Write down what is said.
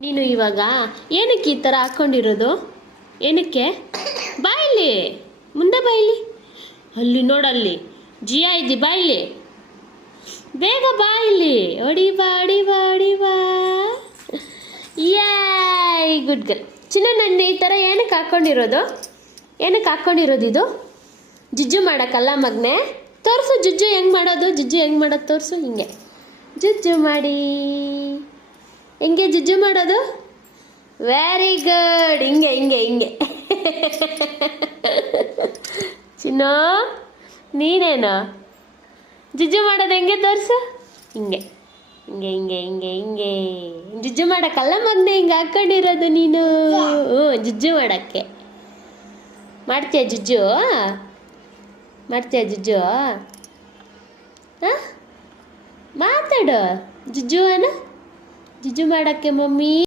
ನೀನು ಇವಾಗ ಏನಕ್ಕೆ ಈ ಥರ ಹಾಕ್ಕೊಂಡಿರೋದು? ಏನಕ್ಕೆ? ಬಾಯಿಲಿ, ಮುಂದೆ ಬಾಯಿಲಿ. ಅಲ್ಲಿ ನೋಡಲ್ಲಿ ಜಿಯಾ ಇದ್ದಿ, ಬಾಯಿಲಿ ಬೇಗ ಬಾಯಿಲಿ. ಹೊಡಿಬಾ ಹೊಡಿಬಾ ಹೊಡಿಬಾ. ಯಾಯ್, ಗುಡ್ ಗರ್ಲ್. ಚಿನ್ನ, ನನ್ನ ಈ ಥರ ಏನಕ್ಕೆ ಹಾಕ್ಕೊಂಡಿರೋದು? ಏನಕ್ಕೆ ಹಾಕ್ಕೊಂಡಿರೋದು ಇದು? ಜುಜ್ಜು ಮಾಡೋಕ್ಕಲ್ಲ ಮಗನೆ. ತೋರಿಸು ಜುಜ್ಜು ಹೆಂಗೆ ಮಾಡೋದು. ಜುಜ್ಜು ಹೆಂಗೆ ಮಾಡೋದು ತೋರಿಸು. ಹಿಂಗೆ ಜುಜ್ಜು ಮಾಡಿ. ಹೆಂಗೆ ಜುಜ್ಜು ಮಾಡೋದು? Very good. ಹಿಂಗೆ ಹಿಂಗೆ ಹಿಂಗೆ. ಚಿನ್ನು, ನೀನೇನು ಜುಜ್ಜು ಮಾಡೋದು ಹೆಂಗೆ ತೋರಿಸು. ಹಿಂಗೆ ಹಿಂಗೆ ಹಿಂಗೆ ಹಿಂಗೆ ಹಿಂಗೆ. ಜುಜ್ಜು ಮಾಡೋಕ್ಕಲ್ಲ ಮಗನೆ ಹಿಂಗೆ ಹಾಕ್ಕೊಂಡಿರೋದು ನೀನು. ಹ್ಞೂ, ಜುಜ್ಜು ಮಾಡೋಕ್ಕೆ. ಮಾಡ್ತೀಯ ಜುಜ್ಜು? ಮಾಡ್ತೀಯ ಜುಜ್ಜು? ಹಾಂ, ಮಾತಾಡು. ಜುಜ್ಜು ಅನ್ನ ಜುಜ್ಜು ಮಾಡೋಕ್ಕೆ ಮಮ್ಮಿ.